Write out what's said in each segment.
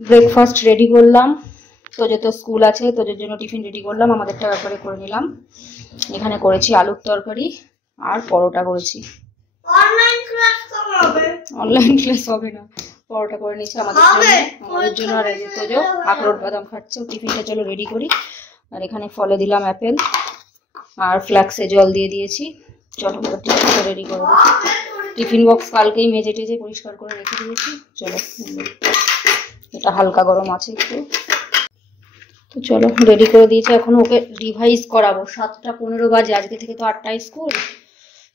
Breakfast ready করলাম। তোজো তো school আছে, তোজোর জন্য টিফিন রেডি করলাম, আমাদেরটা ব্যাপারে করে নিলাম। এখানে করেছি আলুর তরকারি আর পরোটা করেছি। অনলাইন ক্লাস হবে না, পরোটা করে নিচ্ছি আমাদের জন্য। আর এই যে তোজো আখরোট বাদাম খাচ্ছে, টিফিনটা চলো রেডি করি। আর এখানে ফলে দিলাম অ্যাপেল আর ফ্ল্যাক্সে জল দিয়ে দিয়েছি। চলো টিফিনটা রেডি করে দিচ্ছি। টিফিন বক্স কালকেই মেজে টেজে পরিষ্কার করে রেখে দিয়েছি। চলো, এটা হালকা গরম আছে একটু, তো চলো রেডি করে দিয়েছি। এখন ওকে রিভাইজ করাবো, 7টা 15 বাজে, আজকে থেকে তো 8টায় স্কুল।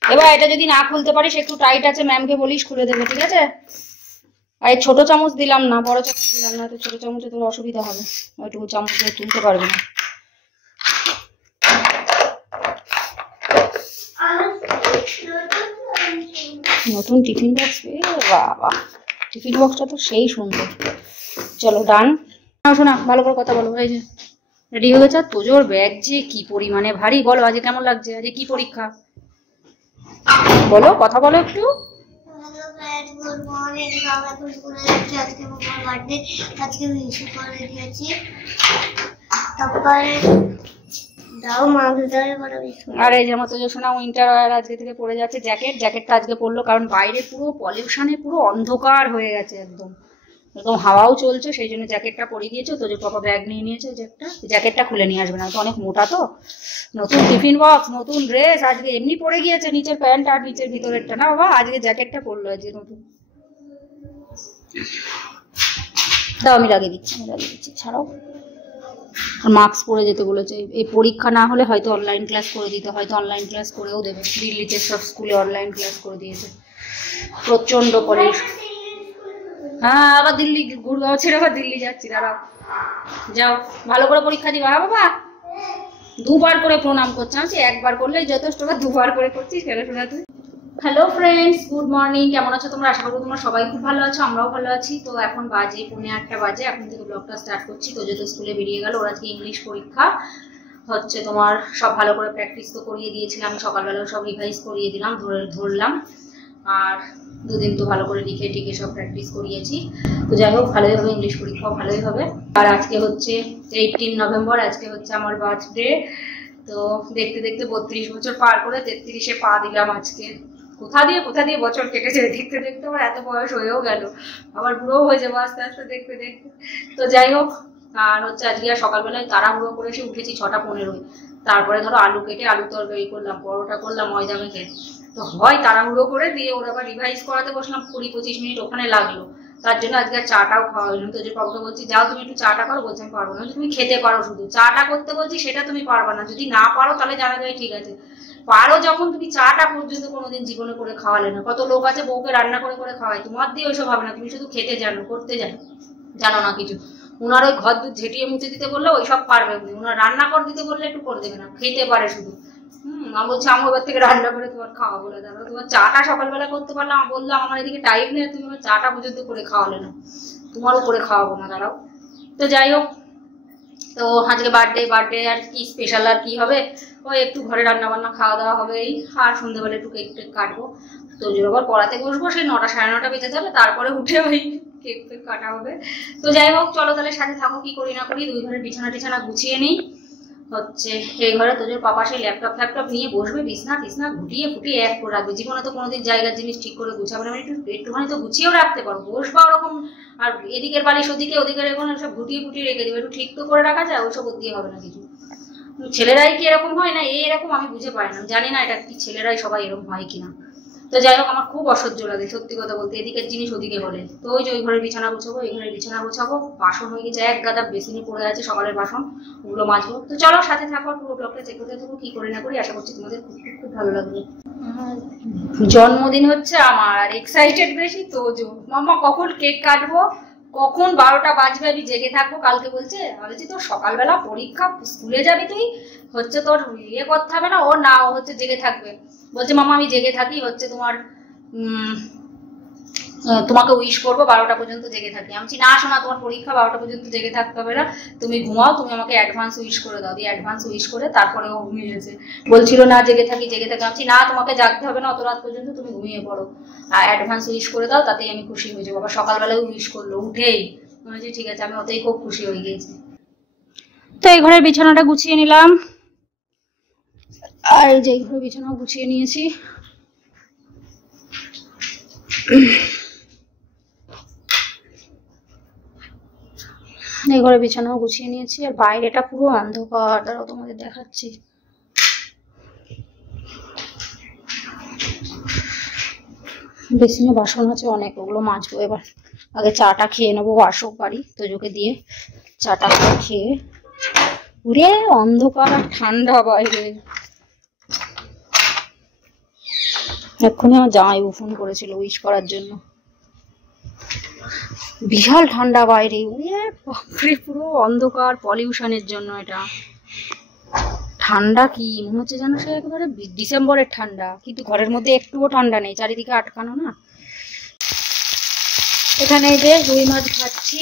এবার এটা যদি না খুলতে পারিস, একটু টাইট আছে, ম্যামকে বলিস খুলে দেবে, ঠিক আছে? আর ছোট চামচ দিলাম না, বড় চামচ দিলাম না, তো ছোট চামচে তোর অসুবিধা হবে, ওইটুকু চামচ দিয়ে তুলতে পারবি না। নতুন টিফিন বক্স, বাবা টিফিন বক্সটা তো সেই সুন্দর। চলো ডান। শোনা, ভালো করে কথা বলো। এই যে রেডি হয়ে গেছে। তোজোর ব্যাগ যে কি পরিমাণে ভারী, বলো আজকে কেমন লাগছে? আজকে কি পরীক্ষা বলো, কথা বলো একটু। আর এই যে আমার তোজো শোনা উইন্টার ওয়্যার আজকে থেকে পরে যাচ্ছে, জ্যাকেটটা আজকে পরলো, কারণ বাইরে পুরো পলিউশনে পুরো অন্ধকার হয়ে গেছে, একদম হাওয়াও চলছে, সেই জন্য জ্যাকেটটা পরিয়ে দিয়েছে। তোজোর পাপা ব্যাগ নিয়ে নিয়েছে, জ্যাকেটটা খুলে নিয়ে আসবে না, তো অনেক মোটা, তো নতুন টিফিন বক্স, নতুন ড্রেস, আজকে এমনি পরে গিয়েছে নিচের প্যান্ট আর নিচের ভিতরেরটা না বাবা, আজকে জ্যাকেটটা পরলো আজকে নতুন। দাও আমি লাগিয়ে দিচ্ছি, ছাড়াও। আর মাস্ক পরে যেতে বলেছে, এই পরীক্ষা না হলে হয়তো অনলাইন ক্লাস করে দিতে, হয়তো অনলাইন ক্লাস করেও দেবে। দিল্লিতে সব স্কুলে অনলাইন ক্লাস করে দিয়েছে, প্রচন্ড পলিউশন। হ্যাঁ, আবার দিল্লি, গুড়গাঁও ছেড়ে আবার দিল্লি যাচ্ছি, দাঁড়াও। যাও ভালো করে পরীক্ষা দিবা। হ্যাঁ বাবা, 2বার করে প্রণাম করছি, আমি একবার করলেই যথেষ্ট, 2বার করে করছিস কেন শোনা তুই? Hello friends, good morning. কেমন আছো তোমরা? আশা করবো তোমরা সবাই খুব ভালো আছো, আমরাও ভালো আছি। তো এখন বাজে 8:45 বাজে, এখন থেকে ব্লগটা স্টার্ট করছি। তো যেহেতু স্কুলে বেরিয়ে গেল, ওর আজকে ইংলিশ পরীক্ষা হচ্ছে। তোমার সব ভালো করে প্র্যাকটিস তো করিয়ে দিয়েছিলাম, আমি সকালবেলা সব রিভাইজ করিয়ে দিলাম, ধরলাম। আর 2 দিন তো ভালো করে লিখে টিকে সব প্র্যাকটিস করিয়েছি। তো যাই হোক, ভালোই হবে, ইংলিশ পরীক্ষাও ভালোই হবে। আর আজকে হচ্ছে 18 নভেম্বর, আজকে হচ্ছে আমার বার্থডে। তো দেখতে দেখতে 32 বছর পার করে 33-এ পা দিলাম আজকে। কোথা দিয়ে বছর কেটেছে, দেখতে দেখতে আমার এত বয়স হয়েও গেল, আবার বুড়ো হয়ে যাবো আস্তে আস্তে দেখতে দেখতে। তো যাই হোক, আর হচ্ছে আজকে সকালবেলায় তাড়াহুড়ো করে এসে উঠেছি 6টা 15। তারপরে ধরো আলু কেটে আলু তরকারি করলাম, পরোটা করলাম ময়দা মেখে। তো হয় তাড়াহুড়ো করে দিয়ে ওরা আবার রিভাইজ করাতে বসলাম, 20-25 মিনিট ওখানে লাগলো। তার জন্য আজকে চাটাও খাওয়া হলো। তো যে বাবুকে বলছি যাও তুমি একটু চাটা করো, বলছি আমি পারবো না। তুমি খেতে পারো, শুধু চাটা করতে বলছি সেটা তুমি পারবা না, যদি না পারো তাহলে জানা যায় ঠিক আছে, পারো যখন তুমি চাটা পর্যন্ত কোনোদিন জীবনে করে খাওয়ালে না। কত লোক আছে বউকে রান্না করে করে খাওয়ায়, তোমার দিয়ে ওইসব হবে না, তুমি শুধু খেতে জানো, করতে জানো না কিছু। ওনার ওই ঘর দুধ ঝেটিয়ে মুছে দিতে বললে ওইসব পারবে, ওনার রান্না করে দিতে বললে একটু করে দেবে না, খেতে পারে শুধু। আমি বলছি আমি এবার থেকে রান্না করে তোমার খাওয়া বলে দেবো। তোমার চাটা সকালবেলা করতে পারলাম, বললাম আমার এদিকে টাইম নেই, তুমি আমার চাটা পর্যন্ত করে খাওয়ালে না, তোমারও করে খাওয়াবো না, দাঁড়াও। তো যাই হোক, তো আজকে বার্থডে আর কি স্পেশাল আর কি হবে, ওই একটু ঘরে রান্না বান্না খাওয়া দাওয়া হবে, এই আর সন্ধ্যেবেলা একটু কেক কাটবো। তো যে আবার পড়াতে বসবো, সেই 9টা 9:30 বেজে যাবে, তারপরে উঠে ওই কেক কাটা হবে। তো যাই হোক, চলো তাহলে সাথে থাকো, কি করি না করি। 2 ঘরের বিছানা গুছিয়ে নিই। হচ্ছে এই ঘরে তোদের পাপা সেই ল্যাপটপ নিয়ে বসবে, বিছনা ঘুটিয়ে ফুটিয়ে এক করে রাখবে। জীবনে তো কোনোদিন জায়গার জিনিস ঠিক করে গুছাবে না, একটুখানি তো গুছিয়েও রাখতে পারো, বসবা ওরকম। আর এদিকের বালিশ ওদিকের এখন সব ঘুটিয়ে ফুটিয়ে রেখে দেবে, একটু ঠিক তো করে রাখা যায়, ওইসব দিয়ে হবে না কিছু। ছেলেরাই কি এরকম হয় না, এরকম আমি বুঝে পাই না, জানি না এটা কি ছেলেরাই সবাই এরকম হয় কিনা। তো যাই হোক, আমার খুব অসহ্য লাগে সত্যি কথা বলতে, এদিকের জিনিস ওদিকে বলে। তো ওই যে ওই ঘরের বিছানা গুছাবো, এই ঘরের বিছানা গুছাবো, বাসন হয়ে গেছে এক গাদা, বেসিনে পড়ে আছে সকালের বাসন, ওগুলো মাজবো। তো চলো সাথে থাকো, পুরো ব্লগটা চেক করতে থাকো, কি করি না করি। আশা করছি তোমাদের খুব খুব ভালো লাগবে। জন্মদিন হচ্ছে আমার, আর এক্সাইটেড বেশি তোজো। মাম্মা কখন কেক কাটবো, কখন 12টা বাজবে, আমি জেগে থাকবো। কালকে বলছে, বলেছি তোর সকালবেলা পরীক্ষা, স্কুলে যাবি তুই, হচ্ছে তোর ইয়ে করতে হবে না। ও না, ও হচ্ছে জেগে থাকবে, বলছে মামা আমি জেগে থাকি, হচ্ছে তোমাকে উইশ করবো, 12টা পর্যন্ত জেগে থাকি। আমি বলছি না শোনা, তোমার পরীক্ষা, 12টা পর্যন্ত জেগে থাকতে হবে না, তুমি ঘুমাও, তুমি আমাকে অ্যাডভান্স উইশ করে দাও। দিয়ে অ্যাডভান্স উইশ করে তারপরে ও ঘুমিয়েছে। বলছিল না জেগে থাকি। আমি বলছি না, তোমাকে জাগতে হবে না অত রাত পর্যন্ত, তুমি ঘুমিয়ে পড়ো, আর অ্যাডভান্স উইশ করে দাও, তাতেই আমি খুশি হয়ে যাবো। আবার সকালবেলায় উইশ করলো উঠেই, ঠিক আছে, আমি ওতেই খুব খুশি হয়ে গিয়েছি। তো এই ঘরের বিছানাটা গুছিয়ে নিলাম, আর এই যে এই ঘরের বিছানাও গুছিয়ে নিয়েছি। এই ঘরে বিছানাও গুছিয়ে নিয়েছি, আর বাইরেটা পুরো অন্ধকার, তারাও তোমাদের দেখাচ্ছি। বেসিনে বাসন আছে অনেক, ওগুলো মাজবো এবার। আগে চাটা খেয়ে নেবো, আসুক বাড়ি তোজোকে দিয়ে চাটা খেয়ে। ওরে অন্ধকার আর ঠান্ডা বাইরে। এক্ষুনি আমার জামাইবু ফোন করেছিল উইশ করার জন্য। বিশাল ঠান্ডা বাইরে, বাপরে পুরো অন্ধকার, পলিউশনের জন্য এটা। ঠান্ডা কি মনে হচ্ছে যেন সে একেবারে ডিসেম্বরের ঠান্ডা, কিন্তু ঘরের মধ্যে একটুও ঠান্ডা নেই, চারিদিকে আটকানো না। এখানে এই যে রুই মাছ খাচ্ছি।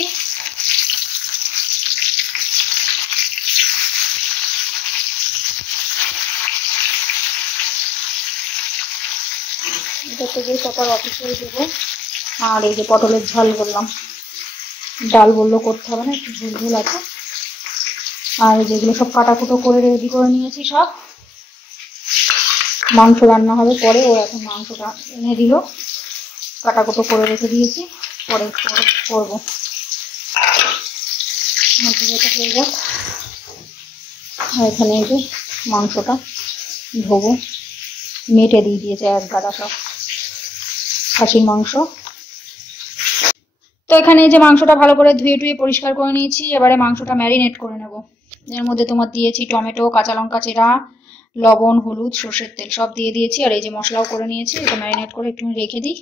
এটা থেকে সকাল অফিসে দেবো। আর এই যে পটলের ঝাল করলাম, ডাল বললো করতে হবে না, একটু ঝোল ঝোল আছে। আর যেগুলো সব কাটাকুটো করে রেডি করে নিয়েছি সব। মাংস রান্না হবে পরে, ও এখন মাংসটা এনে দিল, কাটাকুটো করে রেখে দিয়েছি, পরে করবো। মধ্যে হয়ে যাক। আর এখানে এই যে মাংসটা ধোবো, মেটে দিয়ে দিয়েছে এক গাদা সব খাসির মাংস। তো এখানে এই যে মাংসটা ভালো করে ধুয়ে টুয়ে পরিষ্কার করে নিয়েছি, এবারে মাংসটা ম্যারিনেট করে নেব। এর মধ্যে তোমার দিয়েছি টমেটো, কাঁচা লঙ্কা চেরা, লবণ, হলুদ, সর্ষের তেল সব দিয়ে দিয়েছি, আর এই যে মশলাও করে নিয়েছি। এটা ম্যারিনেট করে একটু রেখে দিই।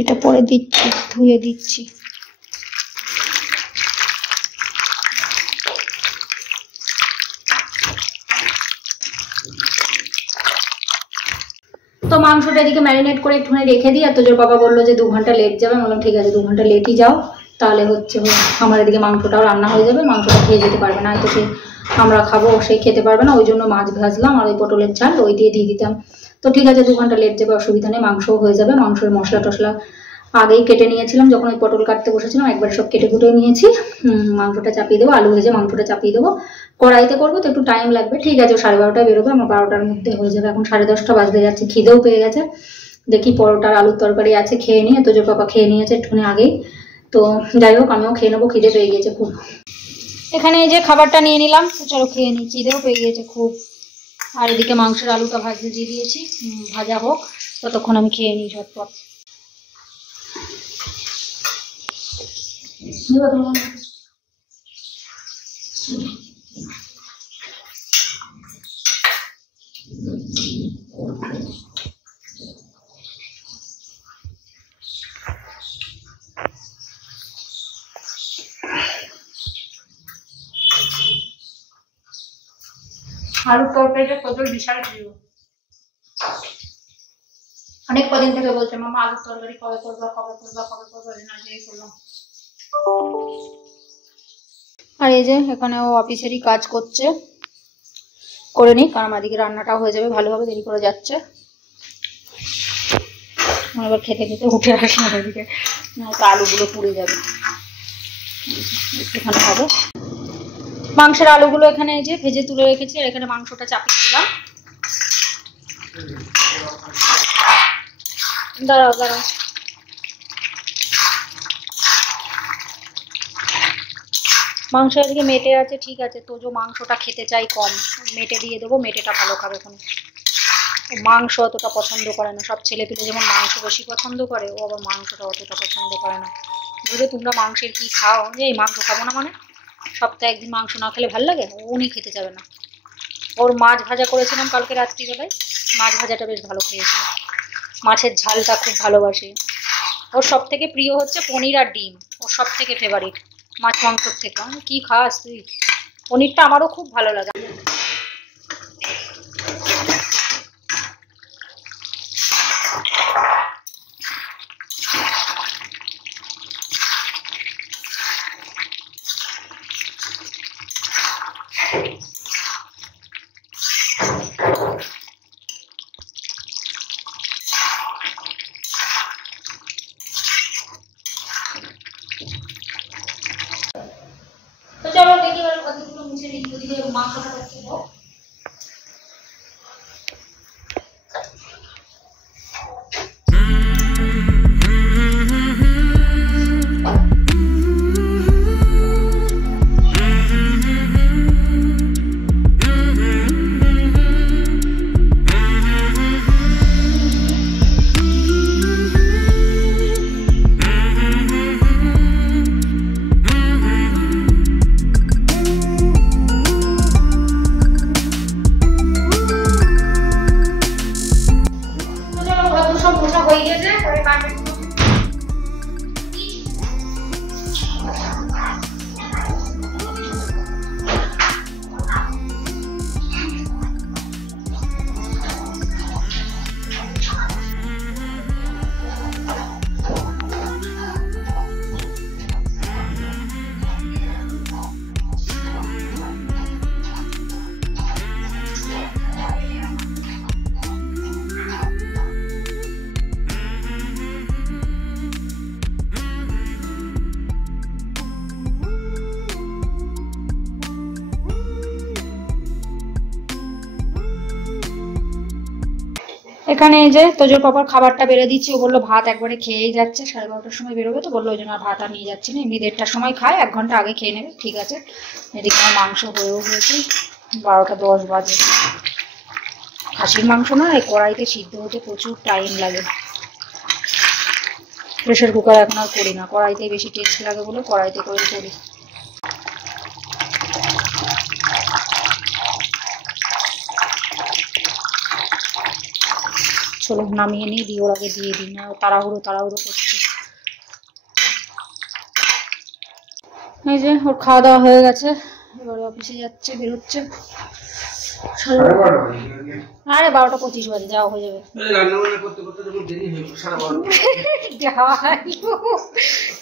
এটা পরে দিচ্ছি, ধুয়ে দিচ্ছি। তো মাংসটা এদিকে ম্যারিনেট করে একটুখানি রেখে দিই। আর তোজোর বাবা বললো যে 2 ঘন্টা লেট যাবে। আমি বললাম ঠিক আছে 2 ঘন্টা লেটই যাও, তাহলে হচ্ছে আমার এদিকে মাংসটাও রান্না হয়ে যাবে, মাংসটা খেয়ে যেতে পারবে না, হয়তো সে আমরা খাবো সেই খেতে পারবে না। ওই জন্য মাছ ভাজলাম আর ওই পটলের ঝাল ওই দিয়ে দিতাম। তো ঠিক আছে 2 ঘন্টা লেট যাবে, অসুবিধা নেই, মাংসও হয়ে যাবে। মাংসের মশলা টশলা আগেই কেটে নিয়েছিলাম, যখন ওই পটল কাটতে বসেছিলাম একবারে সব কেটে কুটে নিয়েছি। মাংসটা চাপিয়ে দেবো, আলু ভেজে মাংসটা চাপিয়ে দেবো। কড়াইতে করবো তো একটু টাইম লাগবে। ঠিক আছে 12:30টায় বেরোবে, আমার 12টার মধ্যে হয়ে যাবে। এখন 10:30 বাজতে যাচ্ছে, খিদেও পেয়ে গেছে। দেখি পরোটার আলুর তরকারি আছে, খেয়ে নিয়ে। তোজোর পাপা খেয়ে নিয়েছে একটুখানি আগেই। তো যাই হোক আমিও খেয়ে নেবো, খিদে পেয়ে গিয়েছে খুব। এখানে এই যে খাবারটা নিয়ে নিলাম, তো চলো খেয়ে নিই, খিদেও পেয়ে গিয়েছে খুব। আর এদিকে মাংসের আলুটা ভাজতে দিয়ে দিয়েছি, ভাজা হোক, ততক্ষণ আমি খেয়ে নিই ঝটপট। আলুর তরকারিটা কত বিশাল প্রিয়, অনেক কদিন থেকে বলছে মামা আলুর তরকারি কবে করবা কবে করবা কবে করবা, না যেই করলাম। আর এই যে এখানে ও অফিসেরই কাজ করছে, করে নি, কারণ এদিকে রান্নাটাও হয়ে যাবে ভালোভাবে, দেরি করে যাচ্ছে। এবার খেতে খেতে উঠে আসে না এদিকে, আলুগুলো পুড়ে যাবে, একটুখানি হবে। মাংসের আলুগুলো এখানে এই যে ভেজে তুলে রেখেছি, আর এখানে মাংসটা চাপিয়ে দিলাম। দাঁড়াও দাঁড়াও, মাংস আজকে মেটে আছে, ঠিক আছে। তোজো মাংসটা খেতে চাই কম, মেটে দিয়ে দেবো, মেটেটা ভালো খাবে। এখন মাংস অতটা পছন্দ করে না, সব ছেলে পেলে যেমন মাংস বেশি পছন্দ করে, ও আবার মাংসটা অতটা পছন্দ করে না। বুঝলে তোমরা মাংসের কি খাও, যে এই মাংস খাবো না মানে, সপ্তাহে একদিন মাংস না খেলে ভালো লাগে? উনি খেতে যাবে না। ওর মাছ ভাজা করেছিলাম কালকে রাত্রিবেলায়, মাছ ভাজাটা বেশ ভালো খেয়েছিল, মাছের ঝালটা খুব ভালোবাসে। ওর সব থেকে প্রিয় হচ্ছে পনির আর ডিম, ওর সব থেকে ফেভারিট মাছ মাংসর থেকে। কি খাস তুই? পনিরটা আমারও খুব ভালো লাগে। তো চলো দেখি এবার কতগুলো মুছে নিই, যদি মাংসটা করতে দাও। এখানে এই যে তোজোর পাপার খাবারটা বেড়ে দিচ্ছি, ও বললো ভাত একবারে খেয়েই যাচ্ছে, 12:30টার সময় বেরোবে, তো বললো ওই জন্য ভাত আর নিয়ে যাচ্ছি না, এমনি 1:30টার সময় খায়, 1 ঘন্টা আগে খেয়ে নেবে, ঠিক আছে। এদিকে আমার মাংস হয়েও গেছে, 12:10 বাজে। খাসির মাংস না, এই কড়াইতে সিদ্ধ হতে প্রচুর টাইম লাগে, প্রেশার কুকার এখন আর করি না, কড়াইতেই বেশি টেস্ট লাগে বলে কড়াইতে করে করি। চলো নামিয়ে নিই, দিয়ে ওর আগে দিয়ে দিই, না তাড়াহুড়ো করছে। এই যে ওর খাওয়া দাওয়া হয়ে গেছে, এবারে অফিসে যাচ্ছে, বেরোচ্ছে। আরে 12:25 বাজে, যাওয়া হয়ে যাবে।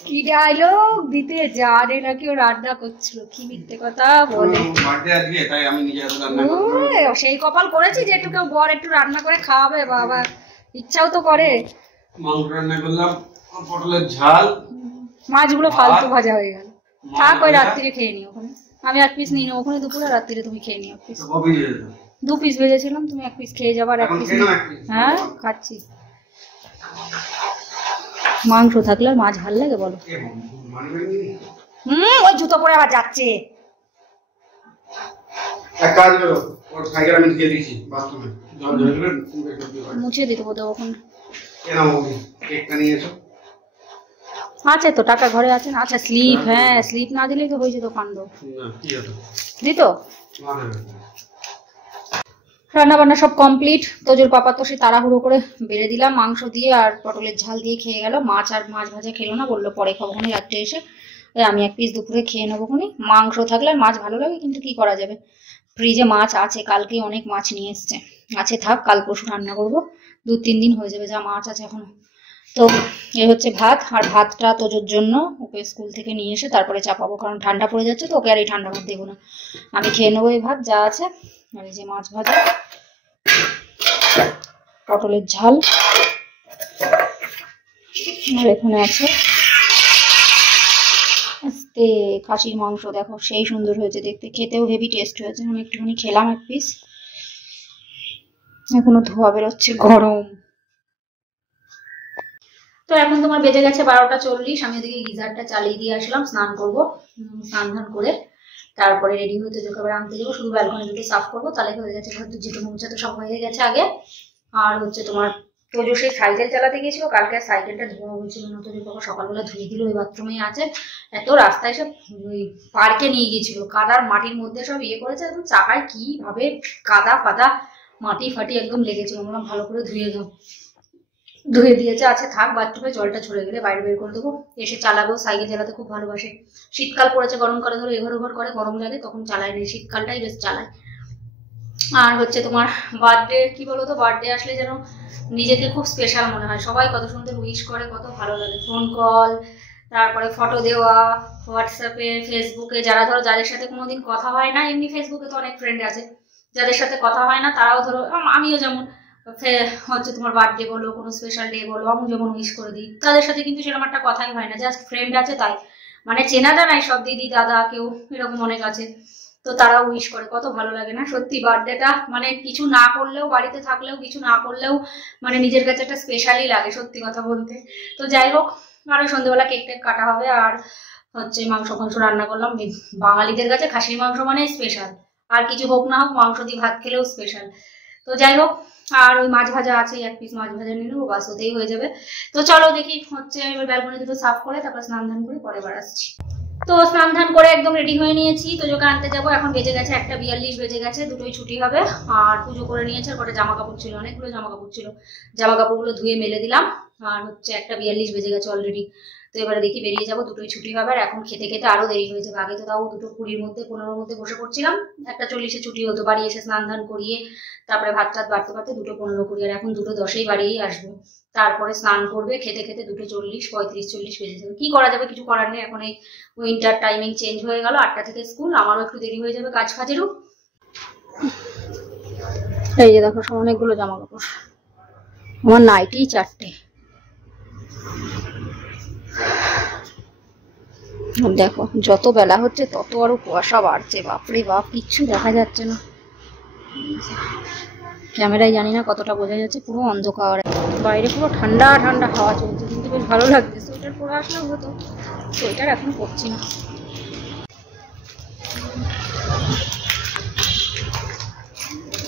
কি ডায়লগ দিতে জানে নাকি ও রান্না করছিল, কি মিথ্যে কথা বলে। সেই কপাল করেছি যে একটু কেউ বর একটু রান্না করে খাওয়াবে, বাবা ইচ্ছাও তো করে। মাংস রান্না করলাম, পটলের ঝাল, মাছগুলো ফালতু ভাজা হয়ে গেল। থাক, ওই রাত্রিরে খেয়ে নিও ওখানে, আমি 1 পিস নিয়ে নেবো ওখানে দুপুরে, রাত্রিরে তুমি খেয়ে নিও 1 পিস। 2 পিস ভেজেছিলাম, তুমি 1 পিস খেয়ে যাবার, 1 পিস। হ্যাঁ খাচ্ছি। মাংস থাকলে আর মাছ ভাল লাগে বলো? ওই জুতো পরে আবার যাচ্ছে। এক কাজ করো, ওর সাইকেল আমি দিয়ে দিয়েছি বাথরুমে, জল ঝরে গেলে মুছে দিতে বলতে ওখানে। কেন কেকটা নিয়ে এসো। আছে তো টাকা ঘরে আছে না। আচ্ছা স্লিপ, হ্যাঁ স্লিপ না দিলেই তো হয়ে যেত কাণ্ড। দিত। রান্না বান্না সব কমপ্লিট। তোজোর পাপা তো সে তাড়াহুড়ো করে বেড়ে দিলাম, মাংস দিয়ে আর পটলের ঝাল দিয়ে খেয়ে গেল। মাছ ভাজা খেলো না, বললো পরে খাবো খনি রাত্রে এসে। আমি 1 পিস দুপুরে খেয়ে নেবো খনি। মাংস থাকলে আর মাছ ভালো লাগে, কিন্তু কি করা যাবে, ফ্রিজে মাছ আছে, কালকে অনেক মাছ নিয়ে এসছে, আছে থাক, কাল পরশু রান্না করবো, 2-3 দিন হয়ে যাবে যা মাছ আছে এখনো। তো এই হচ্ছে ভাত, আর ভাতটা তোজোর জন্য ওকে স্কুল থেকে নিয়ে এসে তারপরে চাপাবো, কারণ ঠান্ডা পড়ে যাচ্ছে তো, ওকে আর এই ঠান্ডা ভাত দেবো না, আমি খেয়ে নেবো এই ভাত যা আছে। আর এই যে মাছ ভাজা, পটলের ঝাল, আর এখানে আছে আস্তে খাসির মাংস, দেখো সেই সুন্দর হয়েছে দেখতে, খেতেও হেভি টেস্ট হয়েছে। আমি একটুখানি খেলাম 1 পিস, এখনো ধোয়া বেরোচ্ছে, গরম। তো এখন তোমার বেজে গেছে 12:40, আমি ওদিকে গিজারটা চালিয়ে দিয়ে আসলাম, স্নান করবো, স্নান ধান করে তারপরে রেডি হতে যোগ আবার আনতে যাবো, শুধু ব্যালকনি দুটো সাফ করবো, তাহলে হয়ে গেছে। ঘর তো যেটুকু মুছে তো সব হয়ে গেছে আগে। আর হচ্ছে তোমার তোজো সেই সাইকেল চালাতে গিয়েছিল, কালকে সাইকেলটা ধোয়া হয়েছিল না, তোজো বাবা সকালবেলা ধুয়ে দিল, ওই বাথরুমেই আছে। এত রাস্তায় সব ওই পার্কে নিয়ে গিয়েছিল, কাদার মাটির মধ্যে সব ইয়ে করেছে, একদম চাকায় কিভাবে কাদা ফাদা মাটি ফাটি একদম লেগেছিল, বললাম ভালো করে ধুয়ে দাও, ধুয়ে দিয়েছে, আছে থাক, বাথরুমে জলটা ছড়ে গেলে বাইরে বের করে দেবো, এসে চালাবেও। সাইকেল চালাতে খুব ভালোবাসে, শীতকাল পড়েছে, গরমকালে ধরো এঘর ওঘর করে, গরম লাগে তখন চালায় না, শীতকালটাই বেশ চালায়। আর হচ্ছে তোমার বার্থডে, কি বলতো, বার্থডে আসলে যেন নিজেকে খুব স্পেশাল মনে হয়, সবাই কত সুন্দর উইশ করে, কত ভালো লাগে, ফোন কল, তারপরে ফটো দেওয়া, হোয়াটসঅ্যাপে, ফেসবুকে, যারা ধরো যাদের সাথে কোনোদিন কথা হয় না, এমনি ফেসবুকে তো অনেক ফ্রেন্ড আছে যাদের সাথে কথা হয় না, তারাও ধরো, আমিও যেমন হচ্ছে তোমার বার্থডে বলো, কোনো স্পেশাল ডে বলো, আমি যেমন উইশ করে দিই, তাদের সাথে কিন্তু সেরকম একটা কথাই হয় না, জাস্ট ফ্রেন্ড আছে তাই। মানে চেনা জানাই সব দিদি দাদা কেউ এরকম অনেক আছে, তো তারাও উইশ করে, কত ভালো লাগে না সত্যি। বার্থডেটা মানে কিছু না করলেও, বাড়িতে থাকলেও কিছু না করলেও মানে নিজের কাছে একটা স্পেশালই লাগে সত্যি কথা বলতে। তো যাই হোক, আরো সন্ধ্যেবেলা কেক টেক কাটা হবে, আর হচ্ছে মাংস রান্না করলাম। বাঙালিদের কাছে খাসির মাংস মানে স্পেশাল, আর কিছু হোক না হোক মাংস দিয়ে ভাত খেলেও স্পেশাল। তো যাই হোক, আর ওই মাছ ভাজা আছে, এক পিস মাছ ভাজা নিয়ে নেবো, বাস ওতেই হয়ে যাবে। তো চলো দেখি হচ্ছে এবার ব্যালকনি দুটো সাফ করে তারপর স্নান ধান করে পরে বার আসছি। তো স্নান ধান করে একদম রেডি হয়ে নিয়েছি, তো তোজোকে আনতে যাবো। এখন বেজে গেছে 1:42 বেজে গেছে, দুটোই ছুটি হবে। আর পুজো করে নিয়েছে, আর কটা জামা কাপড় ছিল, অনেকগুলো জামা কাপড় ছিল, জামা কাপড়গুলো ধুয়ে মেলে দিলাম। আর হচ্ছে 1:42 বেজে গেছে অলরেডি। তো এবারে দেখি বেরিয়ে যাবো, দুটোই ছুটি হবে। আর এখন খেতে খেতে আরো দেরি হয়ে যাবে। আগে তো তাও 2:20 মধ্যে 15 মধ্যে বসে পড়ছিলাম, 1:40 ছুটি হতো। বাড়ি এসে স্নান ধান করিয়ে তারপরে ভাত টাত বাড়তে বাড়তে 2:15 করি, আর এখন 2:10 বাড়িয়েই আসবো। তারপরে স্নান করবে, খেতে খেতে 2:40, 35-40 বেজে যাবে। কি করা যাবে, কিছু করার নেই। এখন এই উইন্টার টাইমিং চেঞ্জ হয়ে গেল, 8টা থেকে স্কুল, আমারও একটু দেরি হয়ে যাবে কাজ ফাজেরও। এই যে দেখো সব অনেকগুলো জামা কাপড়, আমার নাইটি 4টে। দেখো যত বেলা হচ্ছে তত আরো কুয়াশা বাড়ছে, বাপরে বাপ, কিচ্ছু দেখা যাচ্ছে না। ক্যামেরায় জানি না কতটা বোঝা যাচ্ছে, পুরো অন্ধকার। বাইরে পুরো ঠান্ডা ঠান্ডা হাওয়া চলছে, কিন্তু বেশ ভালো লাগছে। সোয়েটার পরে আসলেও হতো, সোয়েটার এখন পরছি না।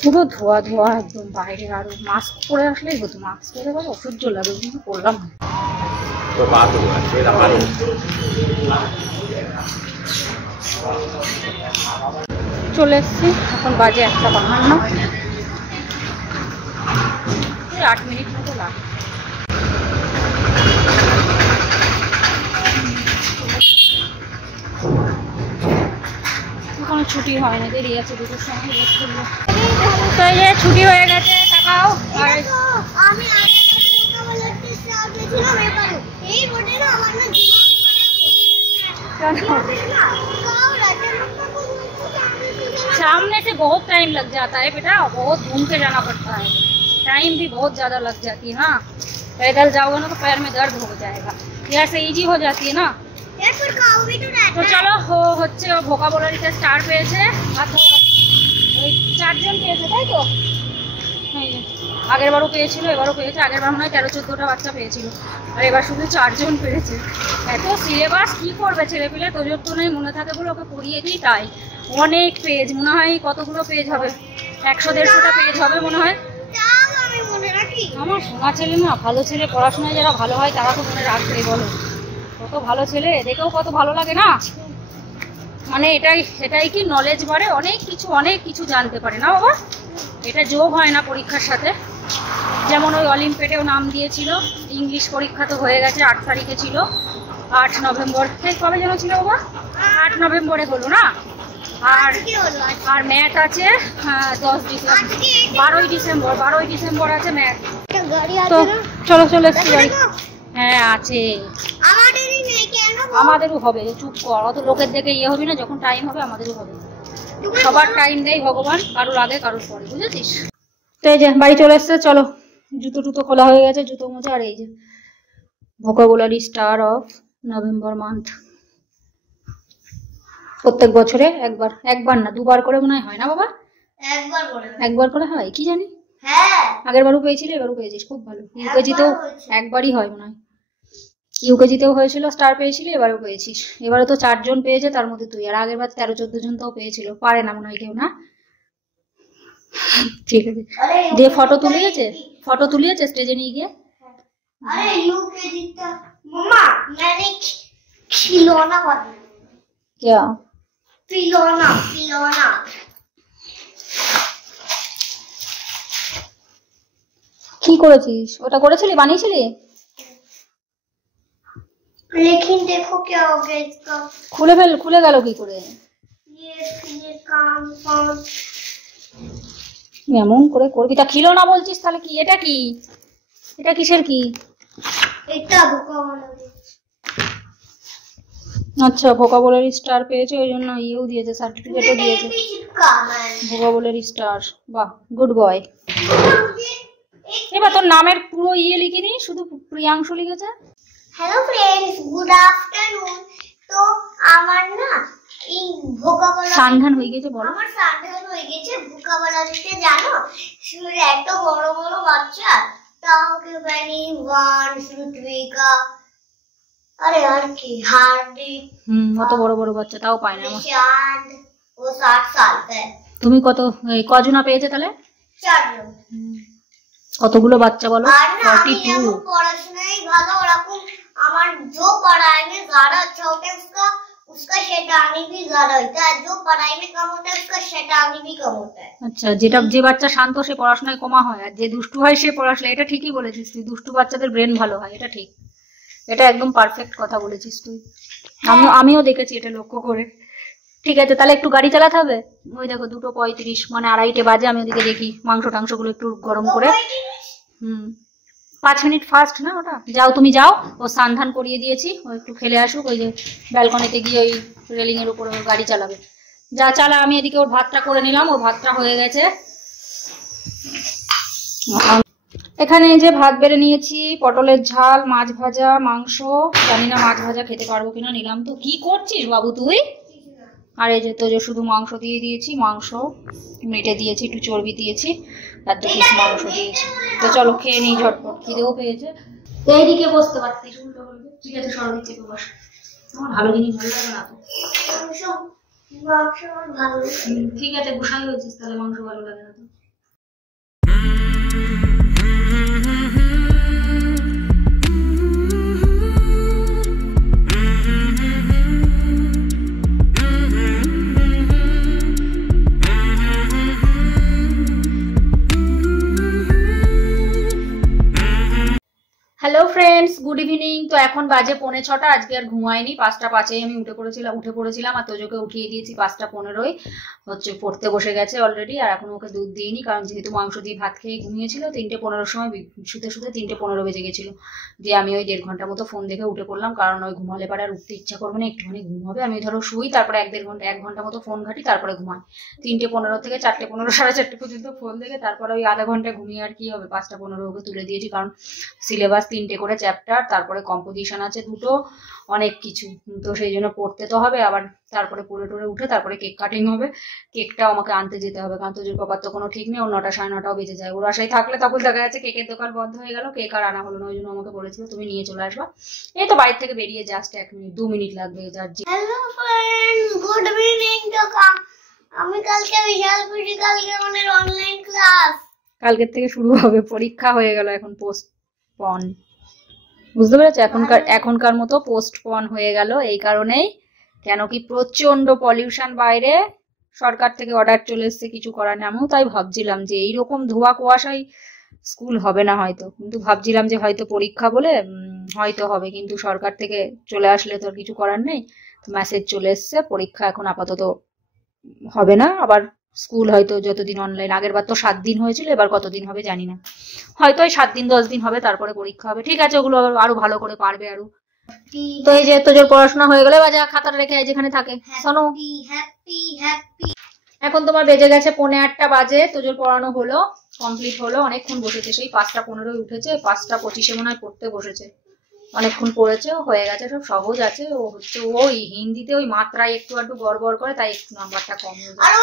পুরো ধোয়া ধোয়া একদম বাইরে, আরো মাস্ক পরে আসলেই হতো, মাস্ক পরে আবার অসহ্য লাগে, কিন্তু করলাম না। চলে এসছি, এখন বাজে 1:52, 8 মিনিট মতো লাগে। এখনো ছুটি হয়নি, দেরি আছে, 2টোর সময় রেস্ট করবো। তো এই যে ছুটি হয়ে গেছে, টাকাও। আর আমি सामने से बहुत टाइम लग जाता है बेटा, बहुत घूम के जाना पड़ता है, टाइम भी बहुत ज्यादा लग जाती है ना। पैदल जाओगे ना तो पैर में दर्द हो जाएगा, यहाँ से इजी हो जाती है ना। तो चलो হচ্ছে ভোকাবুলারিতে স্টার পেয়েছে, ওই 4 জন পেয়েছে, তাই তো? আগের বারও পেয়েছিল, এবারও পেয়েছে। আগের বার মনে হয় 13-14টা বাচ্চা পেয়েছিল, আর এবার শুধু 4 জন পেয়েছে। এত সিলেবাস কি করবে ছেলেপিলে, তোজোর তো নেই, মনে থাকে বলে ওকে পড়িয়ে দিই তাই। অনেক পেজ, মনে হয় কতগুলো পেজ হবে, 100-150টা পেজ হবে মনে হয়। আমার শোনা ছেলে না, ভালো ছেলে, পড়াশোনায় যারা ভালো হয় তারা তো মনে রাখবে, বলো কত ভালো ছেলে, দেখেও কত ভালো লাগে না। মানে এটাই কি নলেজ বাড়ে, অনেক কিছু জানতে পারে না বাবা। এটা যোগ হয় না পরীক্ষার সাথে। যেমন ওই অলিম্পিয়াডেও নাম দিয়েছিল, ইংলিশ পরীক্ষা তো হয়ে গেছে, 8 তারিখে ছিল, 8 নভেম্বর। কবে যেন ছিল বাবা, 8 নভেম্বরে হলো না। আর ম্যাথ আছে 10 ডিসেম্বর, 12ই ডিসেম্বর আছে ম্যাথ। তো চলো এসছি বাড়ি। হ্যাঁ আছে, আমাদেরও হবে, চুপ কর, অত লোকের দেখে ইয়ে হবি না, যখন টাইম হবে আমাদেরও হবে। সবার টাইম দেয় ভগবান, কারোর আগে কারোর পরে, বুঝেছিস? তো এই যে বাড়ি চলে এসছে, চলো। জুতো টুতো খোলা হয়ে গেছে, জুতো মোজা। আর এই যে vocabulary star of November month, প্রত্যেক বছরে একবার না 2বার করে মনে হয় না বাবা? একবার করে হয়, কি জানি। আগের বারও পেয়েছিলে, এবারও পেয়েছিস, খুব ভালো। ইউকেজিতেও একবারই হয় মনে হয়, ইউকেজিতেও হয়েছিল, স্টার পেয়েছিলি, এবারও পেয়েছিস। এবারে তো 4 জন পেয়েছে, তার মধ্যে তুই। আর আগের বার 13-14 জন তাও পেয়েছিল, পারে না মনে হয় কেউ, না? ঠিক আছে, দিয়ে ফটো তুলিয়েছে স্টেজে নিয়ে গিয়ে। কি করেছিস? ওটা করেছিলি, বানিয়েছিলি? लेकिन देखो क्या हो गया इसका, খুলে গেল কি করে? ये काम এমন করে করবি? তা খিলো না বলছিস তাহলে কি? এটা কি, এটা কিসের কি? এটা ভোকাবুলারি। আচ্ছা, ভোকাবুলারি স্টার পেয়েছে, ওই জন্য ইয়েও দিয়েছে, সার্টিফিকেটও দিয়েছে, ভোকাবুলারি স্টার। বাহ, গুড বয়। এবার তোর নামের পুরো ইয়ে লিখিনি, শুধু প্রিয়াংশু লিখেছে। Hello friends, good afternoon. তো আমার না এই ভোকাবুলারি সান্ধান হয়ে গেছে বলো। আমার সান্ধান হয়ে গেছে ভোকাবুলারিতে, জানো শুনে এত বড় বড় বাচ্চা তাও কে জানি ওয়ান সুট্রিকা अरे यार की हार्दिक অত বড় বড় বাচ্চা তাও পায় না। निशांत वो 60 साल का है। তুমি কত কজনা পেয়েছে তাহলে? 4 জন। কতগুলো বাচ্চা বলো? আর না আমি 42। এমন পড়াশোনায় ভালো, ওরকম আমার जो पढ़ाई में ज्यादा अच्छा होता है उसका शैतानी भी ज्यादा होता है, जो पढ़ाई में कम होता है उसका शैतानी भी कम होता है। আচ্ছা, যেটা যে বাচ্চা শান্ত সে পড়াশোনায় কমা হয়, আর যে দুষ্টু হয় সে পড়াশোনা, এটা ঠিকই বলেছিস তুই। দুষ্টু বাচ্চাদের ব্রেন ভালো হয়, এটা ঠিক, এটা একদম পারফেক্ট কথা বলেছিস তুই। আমিও দেখেছি এটা লক্ষ্য করে। ঠিক আছে, তাহলে একটু গাড়ি চালাতে হবে। ওই দেখো 2:35 মানে 2:30 বাজে। আমি ওদিকে দেখি মাংস টাংসগুলো একটু গরম করে। 5 মিনিট ফাস্ট না ওটা। যাও তুমি যাও, ও সান্ধান করিয়ে দিয়েছি, ও একটু খেলে আসুক। ওই যে ব্যালকনিতে গিয়ে ওই রেলিং এর উপরে ওর গাড়ি চালাবে। যা চালা, আমি এদিকে ওর ভাতটা করে নিলাম। ওর ভাতটা হয়ে গেছে। এখানে যে ভাত বেড়ে নিয়েছি, পটলের ঝাল, মাছ ভাজা, মাংস। জানি না মাছ ভাজা খেতে পারবো কিনা, নিলাম তো। কি করছিস বাবু তুই? আর এই যে তো যে শুধু মাংস দিয়ে দিয়েছি, মাংস মেটে দিয়েছি, একটু চর্বি দিয়েছি, আর 2 পিস মাংস দিয়েছি। তো চলো খেয়ে নিই ঝটপট, খিদেও পেয়েছে। এইদিকে বসতে পারতিস, উল্টো করবে। ঠিক আছে, সরো দিকে বস। আমার ভালো জিনিস ভালো লাগে না তো। মাংস আমার ভালো লাগে। ঠিক আছে, গোসাই হয়েছিস তাহলে মাংস ভালো লাগে না তো। Hello friends, good evening. তো এখন বাজে 6:45। আজকে আর ঘুমাইনি, 5:05 আমি উঠে পড়েছিলাম আর তোজোকে উঠিয়ে দিয়েছি 5:15 হচ্ছে পড়তে বসে গেছে অলরেডি। আর এখন ওকে দুধ দিইনি, কারণ যেহেতু মাংস দিয়ে ভাত খেয়ে ঘুমিয়েছিল। 3:15 সময় শুতে 3:15 বেজে গেছিল। দিয়ে আমি ওই 1.5 ঘন্টা মতো ফোন দেখে উঠে পড়লাম, কারণ ওই ঘুমালে পারে আর উঠতে ইচ্ছা করবে না, একটুখানি ঘুম হবে। আমি ধরো শুই, তারপরে 1 ঘন্টা মতো ফোন ঘাটি, তারপরে ঘুমাই। 3:15 থেকে 4:15 4:30 পর্যন্ত ফোন দেখে তারপরে ওই আধা ঘন্টা ঘুমিয়ে আর কি হবে। 5:15 ওকে তুলে দিয়েছি, কারণ সিলেবাস 3টে করে চ্যাপ্টার, তারপরে কম্পোজিশন আছে 2টো, অনেক কিছু। তো সেই জন্য পড়তে তো হবে। আবার তারপরে পড়ে টরে উঠে তারপরে কেক কাটিং হবে। কেকটাও আমাকে আনতে যেতে হবে, কারণ তোজোর বাবার তো কোনো ঠিক নেই। ওর 9টা 9:30 বেজে যায়। ওর আশায় থাকলে তখন দেখা যাচ্ছে কেকের দোকান বন্ধ হয়ে গেল, কেক আর আনা হলো না। ওই জন্য আমাকে বলেছিল তুমি নিয়ে চলে আসবা। এই তো বাড়ি থেকে বেরিয়ে জাস্ট 1 মিনিট 2 মিনিট লাগবে। যার হ্যালো ফ্রেন্ডস, গুড ইভিনিং। তো আমি কালকে বিশাল খুশি, কালকে আমাদের অনলাইন ক্লাস। কালকের থেকে শুরু হবে। পরীক্ষা হয়ে গেল, এখন পোস্টপন। বুঝতে পেরেছো? এখনকার মতো পোস্টপন হয়ে গেল। এই কারণেই, কেন কি প্রচন্ড পলিউশন বাইরে, সরকার থেকে অর্ডার চলে এসছে, কিছু করার নেই। আমিও তাই ভাবছিলাম যে এইরকম ধোয়া কুয়াশায় স্কুল হবে না হয়তো, কিন্তু ভাবছিলাম যে হয়তো পরীক্ষা বলে হয়তো হবে, কিন্তু সরকার থেকে চলে আসলে তো আর কিছু করার নেই। মেসেজ চলে এসছে পরীক্ষা এখন আপাতত হবে না। আবার স্কুল হয়তো যতদিন অনলাইন, আগের বার তো 7 দিন হয়েছিল, এবার কতদিন হবে জানি না, হয়তো ওই 7 দিন 10 দিন হবে, তারপরে পরীক্ষা হবে। ঠিক আছে, ওগুলো আরো ভালো করে পারবে আরো। তো এই যে তোজোর পড়াশোনা হয়ে গেলে বা যা খাতাটা রেখে যেখানে থাকে। শোনো, হ্যাপি হ্যাপি। এখন তোমার বেজে গেছে 8:45 বাজে। তোজোর পড়ানো হলো, কমপ্লিট হলো। অনেকক্ষণ বসেছে, সেই 5:15 উঠেছে, 5:25 মনে হয় পড়তে বসেছে। অনেকক্ষণ পড়েছে, হয়ে গেছে, সব সহজ আছে। ও হচ্ছে ওই হিন্দিতে ওই মাত্রায় একটু একটু গড়বড় করে, তাই একটু নাম্বারটা কম হয়ে যায়।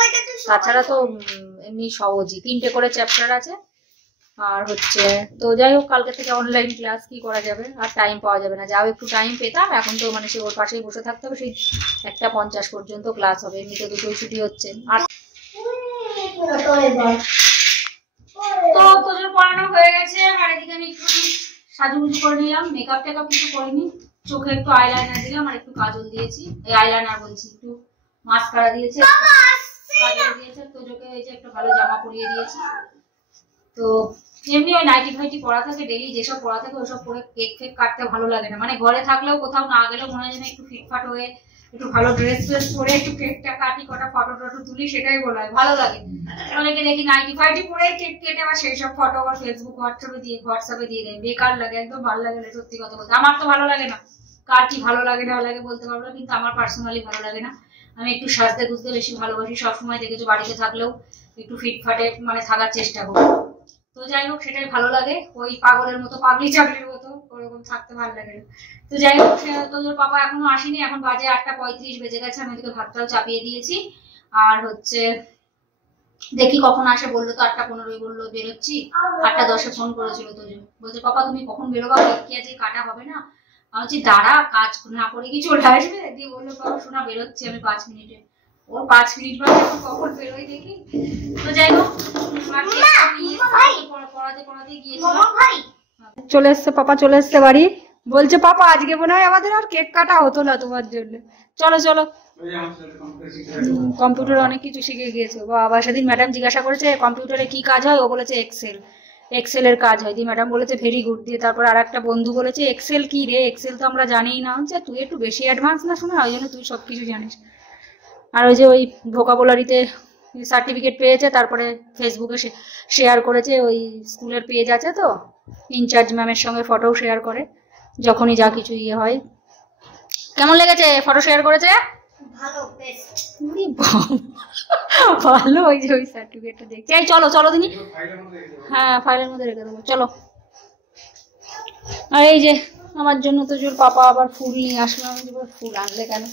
তাছাড়া তো এমনি সহজই। 3টে করে চ্যাপ্টার আছে। আর হচ্ছে তো যাই হোক, কালকে থেকে অনলাইন ক্লাস, কি করা যাবে, আর টাইম পাওয়া যাবে না। যাও একটু টাইম পেতাম, এখন তো মানে সে ওর পাশেই বসে থাকতে হবে। সেই 1:50 পর্যন্ত ক্লাস হবে, এমনিতে 2টোই ছুটি হচ্ছে। আর তো তোদের পড়ানো হয়ে গেছে। আর এদিকে আমি একটু সাজুগুজু করে নিলাম, মেকআপ টেকআপ কিছু করিনি, চোখে একটু আইলাইনার দিলাম আর একটু কাজল দিয়েছি। এই আইলাইনার বলছি, একটু মাস্কারা দিয়েছে, কাজল দিয়েছে। তোজোকে এই যে একটা ভালো জামা পরিয়ে দিয়েছি। তো এমনি ওই নাইটি ফাইটি পরা থাকে, ডেইলি যেসব পরা থাকে ওসব পরে কেক ফেক কাটতে ভালো লাগে না। মানে ঘরে থাকলেও কোথাও না গেলেও মনে হয় যেন একটু ফিটফাট হয়ে একটু ভালো ড্রেস ফ্রেস পরে একটু কেকটা কাটি, কটা ফটো টটো তুলি, সেটাই বলা হয় ভালো লাগে। অনেকে দেখি নাইটি ফাইটি পরে কেক কেটে আবার সেই সব ফটো আবার ফেসবুক হোয়াটসঅ্যাপে দিয়ে দেয়। বেকার লাগে, একদম ভালো লাগে না, সত্যি কথা বলতে। আমার তো ভালো লাগে না, কার কি ভালো লাগে না লাগে বলতে পারবো না, কিন্তু আমার পার্সোনালি ভালো লাগে না। আমি একটু সাজতে গুজতে বেশি ভালোবাসি। সবসময় দেখেছো বাড়িতে থাকলেও একটু ফিটফাটে মানে থাকার চেষ্টা করি। তো যাই হোক, সেটাই ভালো লাগে। ওই পাগলের মতো, পাগলি চাগলির মতো ওরকম থাকতে ভালো লাগে না। তো যাই হোক, তোর পাপা এখনো আসেনি, এখন বাজে 8:35 বেজে গেছে। আমি ওদিকে ভাতটাও চাপিয়ে দিয়েছি। আর হচ্ছে দেখি কখন আসে, বললো তো 8:15 বললো বেরোচ্ছি। 8:10 ফোন করেছিল তোজন, বলছে পাপা তুমি কখন বেরোবা, কি আজকে কাটা হবে না? আমি বলছি দাঁড়া, কাজ না করে কি চলে আসবে। দিয়ে বললো বাবা শোনা বেরোচ্ছি আমি 5 মিনিটে। ওর 5 মিনিট বাদে এখন কখন বেরোই দেখি। তো যাই হোক, পড়াতে গিয়েছিলাম। চলে এসছে পাপা, চলে এসছে বাড়ি। বলছে পাপা আজকে মনে হয় আমাদের আর কেক কাটা হতো না তোমার জন্য। চলো চলো, কম্পিউটারে অনেক কিছু শিখে গিয়েছে বাবা। সেদিন ম্যাডাম জিজ্ঞাসা করেছে কম্পিউটারে কি কাজ হয়, ও বলেছে এক্সেলের কাজ হয়। দিয়ে ম্যাডাম বলেছে ভেরি গুড। দিয়ে তারপর আর একটা বন্ধু বলেছে এক্সেল কি রে, এক্সেল তো আমরা জানিই না। যে তুই একটু বেশি অ্যাডভান্স না শোনা, ওই জন্য তুই সবকিছু জানিস। আর ওই যে ওই ভোকাবুলারিতে সার্টিফিকেট পেয়েছে, তারপরে ফেসবুকে শেয়ার করেছে। ওই স্কুলের পেজ আছে তো, ইনচার্জ ম্যামের সঙ্গে ফটো শেয়ার করে যখনই যা কিছু ইয়ে হয়। কেমন লেগেছে ফটো শেয়ার করেছে? ভালো, বেস্ট। ভালো, ওই যে ওই সার্টিফিকেটটা দেখছি। এই চলো চলো দিনি, হ্যাঁ ফাইলের মধ্যে রেখে দেবো, চলো। আর এই যে আমার জন্য তোজোর পাপা আবার ফুল নিয়ে আসলো। আমি ফুল আনলে কেন?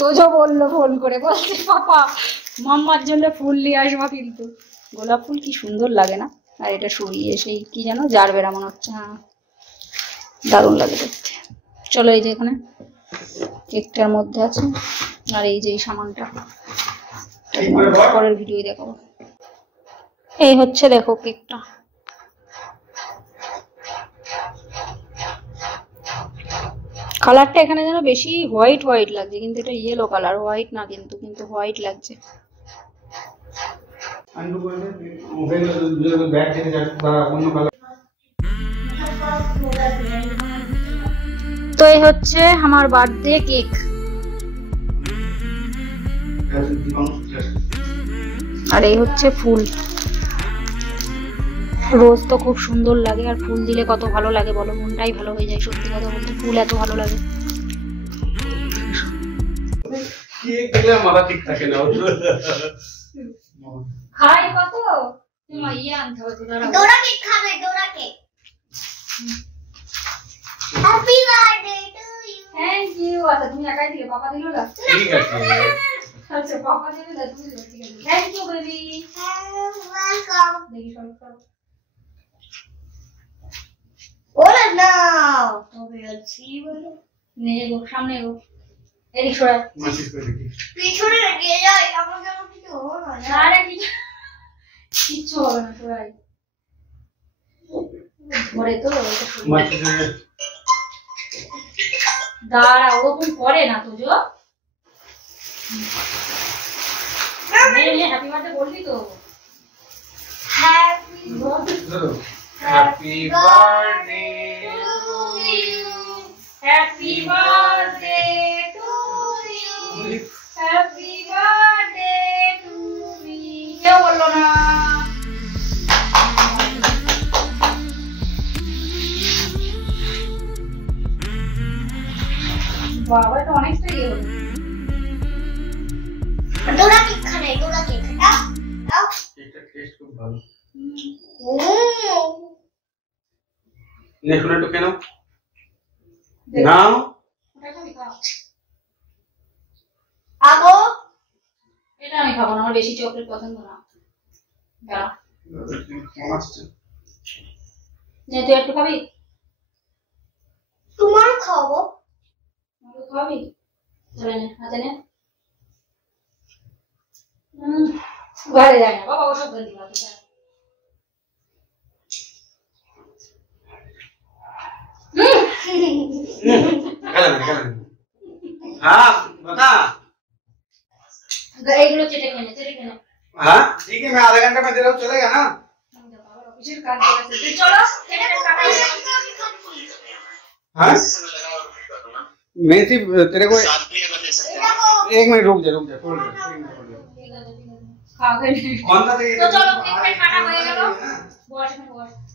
তোজো বললো ফোন করে, বলছে পাপা মাম্মার জন্য ফুল নিয়ে আসবা। কিন্তু গোলাপ ফুল কি সুন্দর লাগে না? আর এটা সরিয়ে সেই কি যেন জারবেরা মনে হচ্ছে। হ্যাঁ দারুণ লাগে দেখতে। চলো এই যে এখানে কেকটার মধ্যে আছে, আর এই যে এই সামানটা পরের ভিডিও দেখাবো। এই হচ্ছে দেখো কেকটা। কালারটা এখানে যেন বেশি হোয়াইট হোয়াইট লাগছে, কিন্তু এটা ইয়েলো কালার, হোয়াইট না কিন্তু, কিন্তু হোয়াইট লাগছে। তো এই হচ্ছে আমার বার্থডে কেক। আর এই হচ্ছে ফুল। রোজ তো খুব সুন্দর লাগে, আর ফুল দিলে কত ভালো লাগে বলো, মনটাই ভালো হয়ে যায়। সত্যি কথা বলতে ফুল এত ভালো লাগে। খাই কত তোমার ইয়ে আনতে হবে তো। ডোরা কেক খাবে, Dora cake. Happy birthday to you. Thank you. আচ্ছা তুমি একাই দিলে, পাপা দিল না? ঠিক আছে। আচ্ছা পাপা দিলে না, তুমি দিলে, ঠিক আছে। Thank you baby. ওয়েলকাম। দেখি সব ওরে নাও তবে আছি বলে নিয়ে গো, সামনে গো, এদিক সরা। মাসিস করে দেখি পিছনে গিয়ে যাই, আমার যেন কিছু হলো না। আরে কিচ্ছু হবে না, সরাই ধরে তো মাসিস দাঁড়া, ওরকম করে না তো জো। হ্যাপি বার্থডে বলবি তো? Happy happy birthday to you. Happy birthday to you. Happy birthday to me. কেউ বললো না। বাবা এটা অনেকটা ইয়ে হলো। ডোরা কেক খাবে, ডোরা কেক দাও দাও। এটা টেস্ট খুব ভালো। হুম নে শুনে তো কেন নাও ওটা খাবি, খাও। আগো এটা আমি খাবো না, আমার বেশি চকলেট পছন্দ না। দাঁড়া, নে তুই একটু খাবি? তোমার খাবো। খাবি? চলে নে, হাতে নে। ঘরে যায় না বাবা, ওসব গন্দি বাকি। हाँ बता। एगुलो चेटे खेने। हाँ ठीक है, मैं आधा घंटा में दे रहा हूँ, चलेगा ना? चलो हाँ मैं सिर्फ तेरे को एक मिनट रुक जा कौन सा चाहिए? तो चलो केक पे काटा হয়ে গেল। বস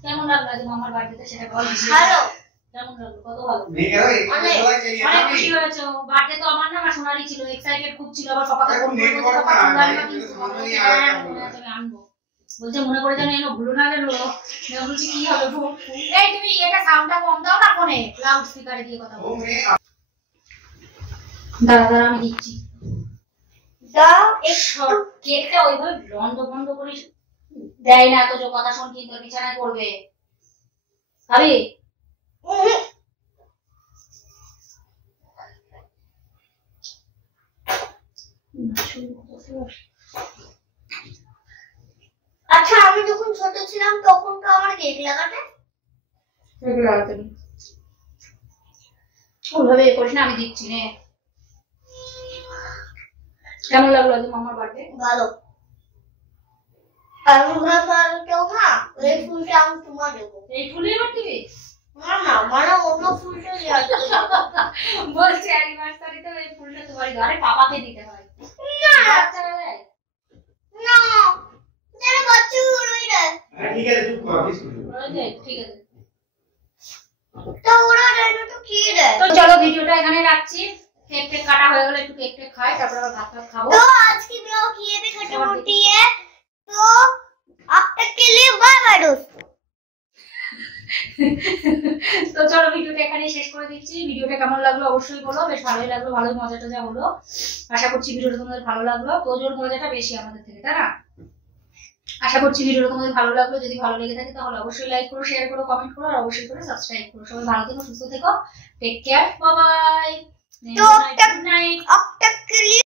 কেমন লাগলো যে মামার বাড়িতে সেটা বল। ভালো। কেমন লাগলো? কত ভালো। नहीं कह रहा एक वाला चाहिए অনেক ना খুশি হয়েছো। বার্থডে তো আমার না, আমার সোনারই ছিল, এক্সাইটেড খুব ছিল। আবার পাপাকে এখন ফোন নেট করে ওয়ার্ক পাপা না, কোন গাড়ি নেট কিনছো? समझ में नहीं आ হ্যাঁ रहा মনে আছে আমি আনবো। বলছে মনে করে যেন এনো ভুলো না যেন। আমি বলছি কি হবে ফুল? এই তুমি এটা সাউন্ডটা কম দাও না ফোনে, লাউড স্পিকারে দিয়ে কথা বলো। দাঁড়া দাঁড়া আমি দিচ্ছি। দাও কেকটা ওইভাবে বন্ধ বন্ধ করে দেয় না, তো কথা শোন কিন্তু বিছানায় পড়বে। ভাবি আচ্ছা আমি যখন ছোট ছিলাম তখন তো আমার কেক লাগাতে ওইভাবে করিস না, আমি দিচ্ছি নে। কেমন লাগলো আজ মামার বার্থডে? ভালো। আমি ভাবলাম না এই ফুলটা আমি তোমার দেবো। এই ফুলে এবার দিবি? না না মানে অন্য ফুলটা বলছি অ্যানিভার্সারিতে এই ফুলটা তোমারই। আরে পাপাকে দিতে হয়। না বাচ্চারা দেয় না যারা বাচ্চাগুলো রই দেয়। ঠিক আছে চুপ কর কিছু ঠিক আছে। তো ওরা দেয় না তো কি দেয়? তো চলো ভিডিওটা এখানে রাখছি। কেক টেক কাটা হয়ে গেলে একটু কেক টেক খাই, তারপর আবার ভাত খাবো। तो आज की ब्लॉग ये भी खत्म होती है। तो अब तक के लिए बाय बाय दोस्तों। তো চলো ভিডিওটা এখানে শেষ করে দিচ্ছি। ভিডিওটা কেমন লাগলো অবশ্যই বলো। বেশ ভালোই লাগলো, ভালোই মজা টজা হলো। আশা করছি ভিডিওটা তোমাদের ভালো লাগলো। তোজোর মজাটা বেশি আমাদের থেকে, তাই না? আশা করছি ভিডিওটা তোমাদের ভালো লাগলো। যদি ভালো লেগে থাকে তাহলে অবশ্যই লাইক করো, শেয়ার করো, কমেন্ট করো, আর অবশ্যই করে সাবস্ক্রাইব করো। সবাই ভালো থেকো, সুস্থ থেকো, টেক কেয়ার, বাই বাই। तो গুড নাইট। अब तक के लिए